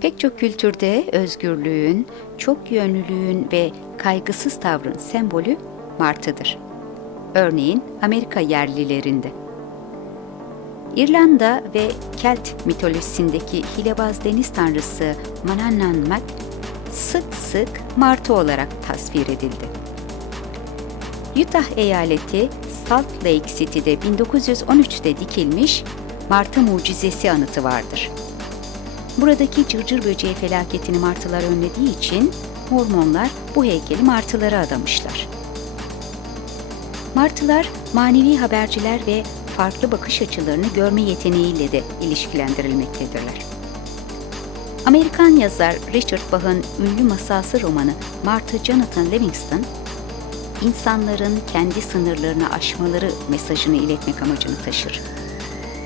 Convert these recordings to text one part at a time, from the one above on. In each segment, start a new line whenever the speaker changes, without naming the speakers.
Pek çok kültürde özgürlüğün, çok yönlülüğün ve kaygısız tavrın sembolü martıdır. Örneğin Amerika yerlilerinde. İrlanda ve Kelt mitolojisindeki hilebaz deniz tanrısı Manannanmak sık sık martı olarak tasvir edildi. Utah eyaleti Salt Lake City'de 1913'te dikilmiş Martı Mucizesi anıtı vardır. Buradaki cırcır böceği felaketini martılar önlediği için Mormonlar bu heykeli martılara adamışlar. Martılar manevi haberciler ve farklı bakış açılarını görme yeteneğiyle de ilişkilendirilmektedirler. Amerikan yazar Richard Bach'ın ünlü masalsı romanı Martı Jonathan Livingston, insanların kendi sınırlarını aşmaları mesajını iletmek amacını taşır.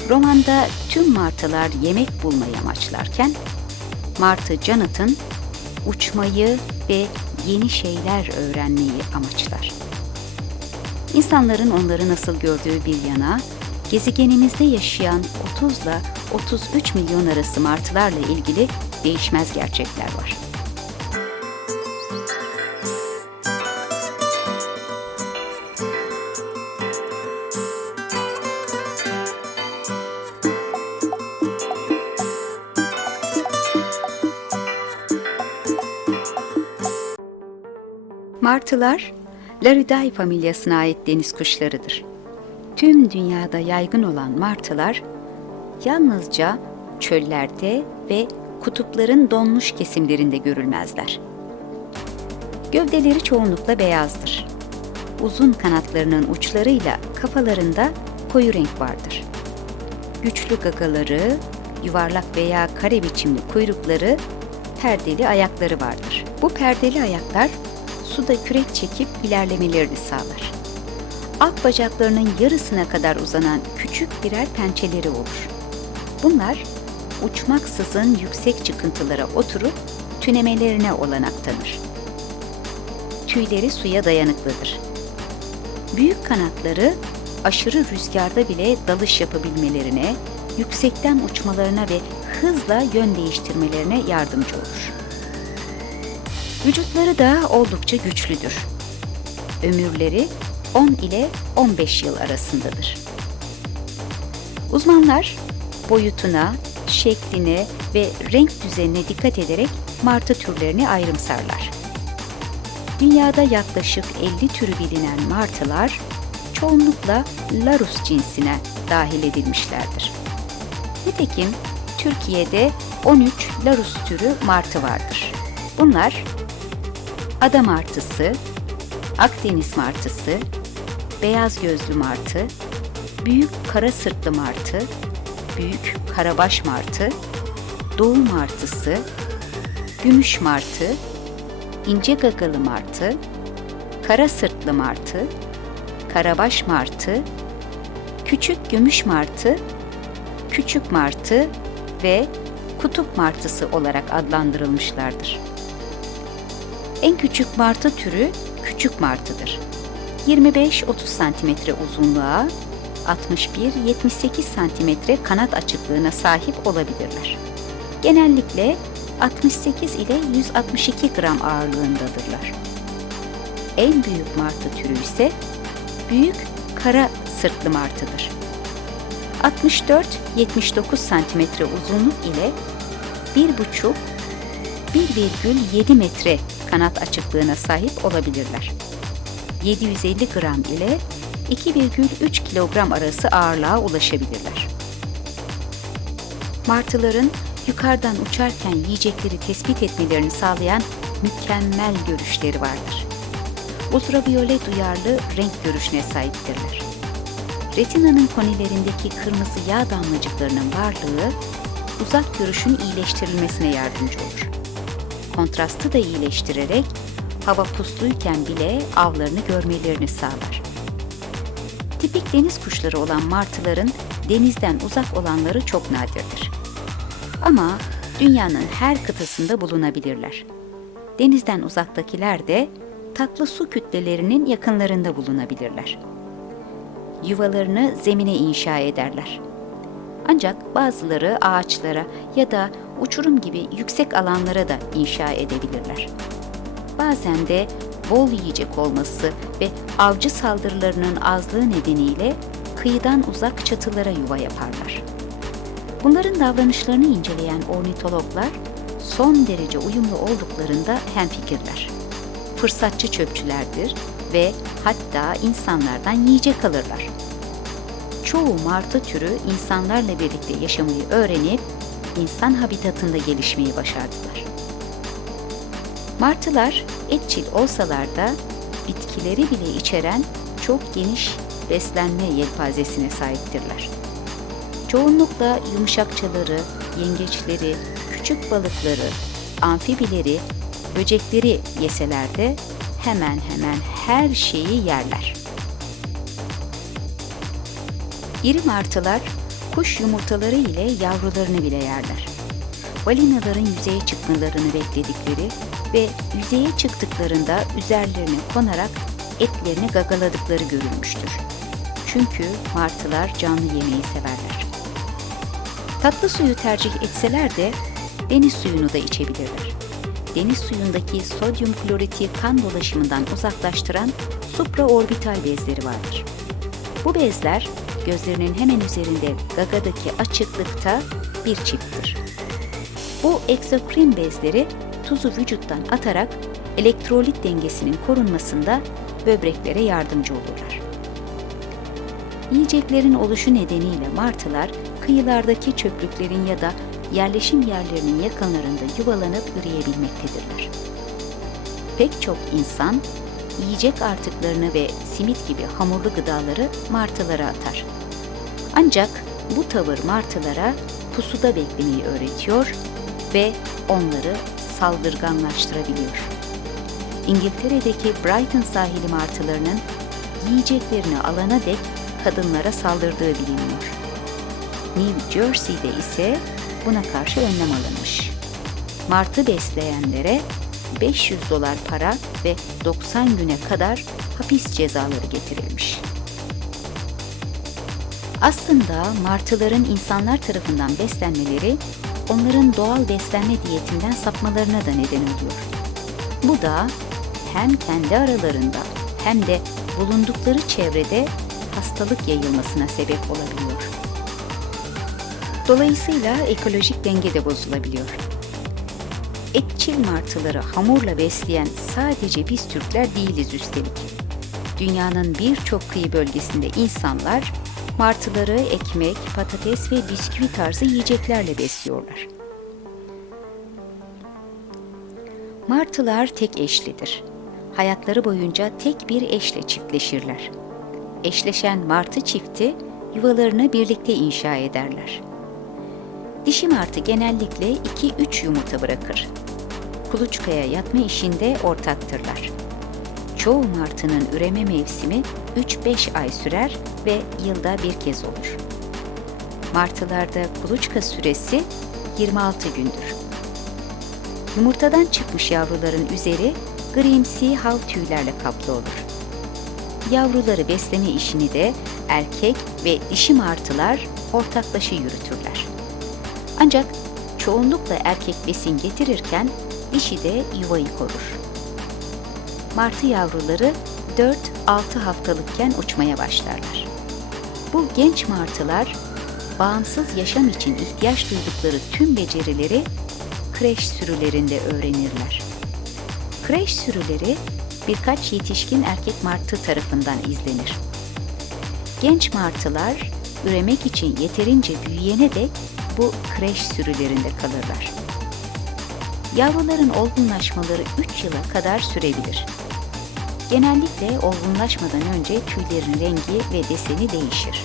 Romanda tüm martılar yemek bulmayı amaçlarken, Martı Jonathan uçmayı ve yeni şeyler öğrenmeyi amaçlar. İnsanların onları nasıl gördüğü bir yana, gezegenimizde yaşayan 30 ile 33 milyon arası martılarla ilgili değişmez gerçekler var. Martılar, Laridae familyasına ait deniz kuşlarıdır. Tüm dünyada yaygın olan martılar, yalnızca çöllerde ve kutupların donmuş kesimlerinde görülmezler. Gövdeleri çoğunlukla beyazdır. Uzun kanatlarının uçlarıyla kafalarında koyu renk vardır. Güçlü gagaları, yuvarlak veya kare biçimli kuyrukları, perdeli ayakları vardır. Bu perdeli ayaklar suda kürek çekip ilerlemelerini sağlar. Alt bacaklarının yarısına kadar uzanan küçük birer pençeleri olur. Bunlar uçmaksızın yüksek çıkıntılara oturup tünemelerine olanak tanır. Tüyleri suya dayanıklıdır. Büyük kanatları aşırı rüzgarda bile dalış yapabilmelerine, yüksekten uçmalarına ve hızla yön değiştirmelerine yardımcı olur. Vücutları da oldukça güçlüdür. Ömürleri 10 ile 15 yıl arasındadır. Uzmanlar boyutuna, şekline ve renk düzenine dikkat ederek martı türlerini ayrımsarlar. Dünyada yaklaşık 50 türü bilinen martılar çoğunlukla Larus cinsine dahil edilmişlerdir. Nitekim Türkiye'de 13 Larus türü martı vardır. Bunlar ada martısı, Akdeniz martısı, beyaz gözlü martı, büyük kara sırtlı martı, büyük karabaş martı, doğu martısı, gümüş martı, ince gagalı martı, kara sırtlı martı, karabaş martı, küçük gümüş martı, küçük martı ve kutup martısı olarak adlandırılmışlardır. En küçük martı türü küçük martıdır. 25-30 cm uzunluğa, 61-78 cm kanat açıklığına sahip olabilirler. Genellikle 68 ile 162 gram ağırlığındadırlar. En büyük martı türü ise büyük kara sırtlı martıdır. 64-79 cm uzunluk ile 1,5-1,7 metre kanat açıklığına sahip olabilirler. 750 gram ile 2,3 kilogram arası ağırlığa ulaşabilirler. Martıların yukarıdan uçarken yiyecekleri tespit etmelerini sağlayan mükemmel görüşleri vardır. Ultraviyole duyarlı renk görüşüne sahiptirler. Retinanın konilerindeki kırmızı yağ damlacıklarının varlığı uzak görüşün iyileştirilmesine yardımcı olur. Kontrastı da iyileştirerek hava pusluyken bile avlarını görmelerini sağlar. Tipik deniz kuşları olan martıların denizden uzak olanları çok nadirdir. Ama dünyanın her kıtasında bulunabilirler. Denizden uzaktakiler de tatlı su kütlelerinin yakınlarında bulunabilirler. Yuvalarını zemine inşa ederler. Ancak bazıları ağaçlara ya da uçurum gibi yüksek alanlara da inşa edebilirler. Bazen de bol yiyecek olması ve avcı saldırılarının azlığı nedeniyle kıyıdan uzak çatılara yuva yaparlar. Bunların davranışlarını inceleyen ornitologlar son derece uyumlu olduklarında hemfikirler. Fırsatçı çöpçülerdir ve hatta insanlardan yiyecek alırlar. Çoğu martı türü insanlarla birlikte yaşamayı öğrenip insan habitatında gelişmeyi başardılar. Martılar etçil olsalar da bitkileri bile içeren çok geniş beslenme yelpazesine sahiptirler. Çoğunlukla yumuşakçaları, yengeçleri, küçük balıkları, amfibileri, böcekleri yeseler de hemen hemen her şeyi yerler. İri martılar kuş yumurtaları ile yavrularını bile yerler. Balinaların yüzeye çıkmalarını bekledikleri ve yüzeye çıktıklarında üzerlerine konarak etlerini gagaladıkları görülmüştür. Çünkü martılar canlı yemeği severler. Tatlı suyu tercih etseler de deniz suyunu da içebilirler. Deniz suyundaki sodyum kloriti kan dolaşımından uzaklaştıran supraorbital bezleri vardır. Bu bezler gözlerinin hemen üzerinde gagadaki açıklıkta bir çifttir. Bu eksokrin bezleri tuzu vücuttan atarak elektrolit dengesinin korunmasında böbreklere yardımcı olurlar. Yiyeceklerin oluşu nedeniyle martılar kıyılardaki çöplüklerin ya da yerleşim yerlerinin yakınlarında yuvalanıp üreyebilmektedirler. Pek çok insan yiyecek artıklarını ve simit gibi hamurlu gıdaları martılara atar. Ancak bu tavır martılara pusuda beklemeyi öğretiyor ve onları saldırganlaştırabiliyor. İngiltere'deki Brighton sahili martılarının yiyeceklerini alana dek kadınlara saldırdığı biliniyor. New Jersey'de ise buna karşı önlem alınmış. Martı besleyenlere 500 dolar para ve 90 güne kadar hapis cezaları getirilmiş. Aslında martıların insanlar tarafından beslenmeleri onların doğal beslenme diyetinden sapmalarına da neden oluyor. Bu da hem kendi aralarında hem de bulundukları çevrede hastalık yayılmasına sebep olabiliyor. Dolayısıyla ekolojik denge de bozulabiliyor. Etçil martıları hamurla besleyen sadece biz Türkler değiliz üstelik. Dünyanın birçok kıyı bölgesinde insanlar martıları ekmek, patates ve bisküvi tarzı yiyeceklerle besliyorlar. Martılar tek eşlidir. Hayatları boyunca tek bir eşle çiftleşirler. Eşleşen martı çifti yuvalarını birlikte inşa ederler. Dişi martı genellikle 2-3 yumurta bırakır. Kuluçkaya yatma işinde ortaktırlar. Çoğu martının üreme mevsimi 3-5 ay sürer ve yılda bir kez olur. Martılarda kuluçka süresi 26 gündür. Yumurtadan çıkmış yavruların üzeri grimsi hav tüylerle kaplı olur. Yavruları besleme işini de erkek ve dişi martılar ortaklaşa yürütürler. Ancak çoğunlukla erkek besin getirirken dişi de yuvayı korur. Martı yavruları 4-6 haftalıkken uçmaya başlarlar. Bu genç martılar bağımsız yaşam için ihtiyaç duydukları tüm becerileri kreş sürülerinde öğrenirler. Kreş sürüleri birkaç yetişkin erkek martı tarafından izlenir. Genç martılar üremek için yeterince büyüyene dek bu kreş sürülerinde kalırlar. Yavruların olgunlaşmaları 3 yıla kadar sürebilir. Genellikle olgunlaşmadan önce tüylerin rengi ve deseni değişir.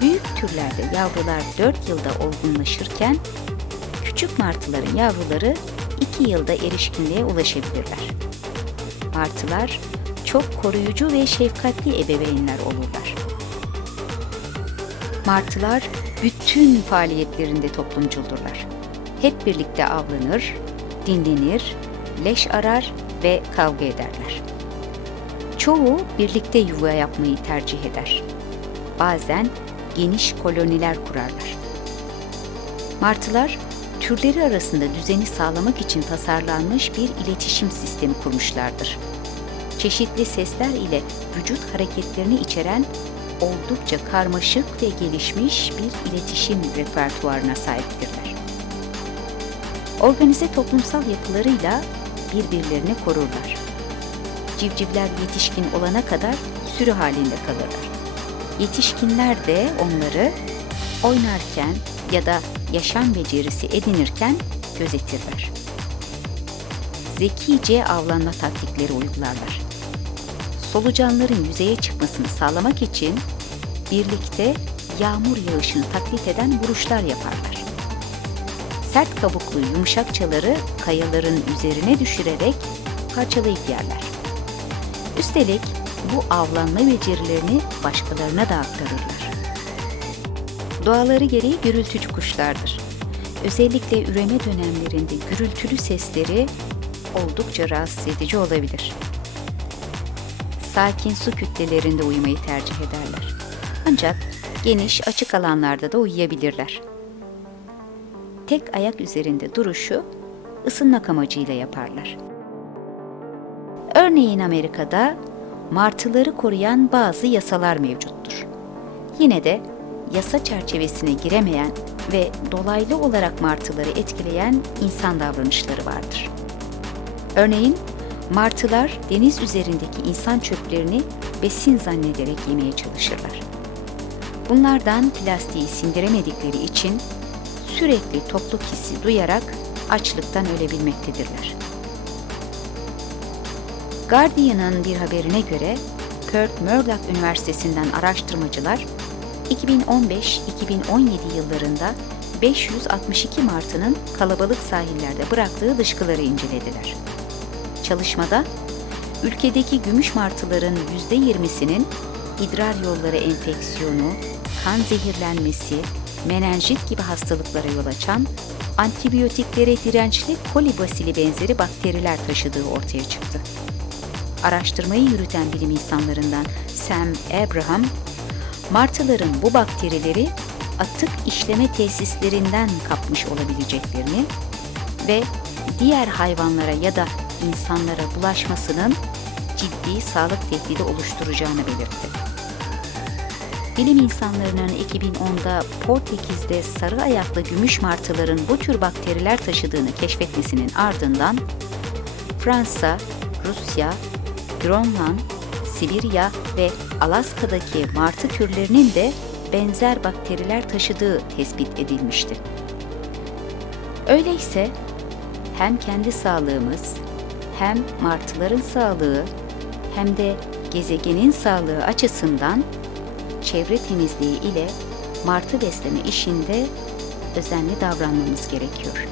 Büyük türlerde yavrular 4 yılda olgunlaşırken küçük martıların yavruları 2 yılda erişkinliğe ulaşabilirler. Martılar çok koruyucu ve şefkatli ebeveynler olurlar. Martılar bütün faaliyetlerinde toplumculdurlar. Hep birlikte avlanır, dinlenir, leş arar ve kavga ederler. Çoğu birlikte yuva yapmayı tercih eder. Bazen geniş koloniler kurarlar. Martılar, türleri arasında düzeni sağlamak için tasarlanmış bir iletişim sistemi kurmuşlardır. Çeşitli sesler ile vücut hareketlerini içeren oldukça karmaşık ve gelişmiş bir iletişim repertuarına sahiptirler. Organize toplumsal yapılarıyla birbirlerini korurlar. Civcivler yetişkin olana kadar sürü halinde kalırlar. Yetişkinler de onları oynarken ya da yaşam becerisi edinirken gözetirler. Zekice avlanma taktikleri uygularlar. Solucanların yüzeye çıkmasını sağlamak için birlikte yağmur yağışını taklit eden vuruşlar yaparlar. Sert kabuklu yumuşakçaları kayaların üzerine düşürerek parçalayıp yerler. Üstelik bu avlanma becerilerini başkalarına da aktarırlar. Doğaları gereği gürültücü kuşlardır. Özellikle üreme dönemlerinde gürültülü sesleri oldukça rahatsız edici olabilir. Sakin su kütlelerinde uyumayı tercih ederler. Ancak geniş, açık alanlarda da uyuyabilirler. Tek ayak üzerinde duruşu ısınmak amacıyla yaparlar. Örneğin Amerika'da martıları koruyan bazı yasalar mevcuttur. Yine de yasa çerçevesine giremeyen ve dolaylı olarak martıları etkileyen insan davranışları vardır. Örneğin martılar deniz üzerindeki insan çöplerini besin zannederek yemeye çalışırlar. Bunlardan plastiği sindiremedikleri için sürekli tokluk hissi duyarak açlıktan ölebilmektedirler. Guardian'ın bir haberine göre Perth Murdoch Üniversitesi'nden araştırmacılar 2015-2017 yıllarında 562 martının kalabalık sahillerde bıraktığı dışkıları incelediler. Çalışmada ülkedeki gümüş martıların %20'sinin idrar yolları enfeksiyonu, kan zehirlenmesi, menenjit gibi hastalıklara yol açan antibiyotiklere dirençli kolibasili benzeri bakteriler taşıdığı ortaya çıktı. Araştırmayı yürüten bilim insanlarından Sam Abraham, martıların bu bakterileri atık işleme tesislerinden kapmış olabileceklerini ve diğer hayvanlara ya da insanlara bulaşmasının ciddi sağlık tehdidi oluşturacağını belirtti. Bilim insanlarının 2010'da Portekiz'de sarı ayaklı gümüş martıların bu tür bakteriler taşıdığını keşfetmesinin ardından Fransa, Rusya, Grönland, Sibirya ve Alaska'daki martı türlerinin de benzer bakteriler taşıdığı tespit edilmişti. Öyleyse hem kendi sağlığımız hem martıların sağlığı hem de gezegenin sağlığı açısından çevre temizliği ile martı besleme işinde özenli davranmamız gerekiyor.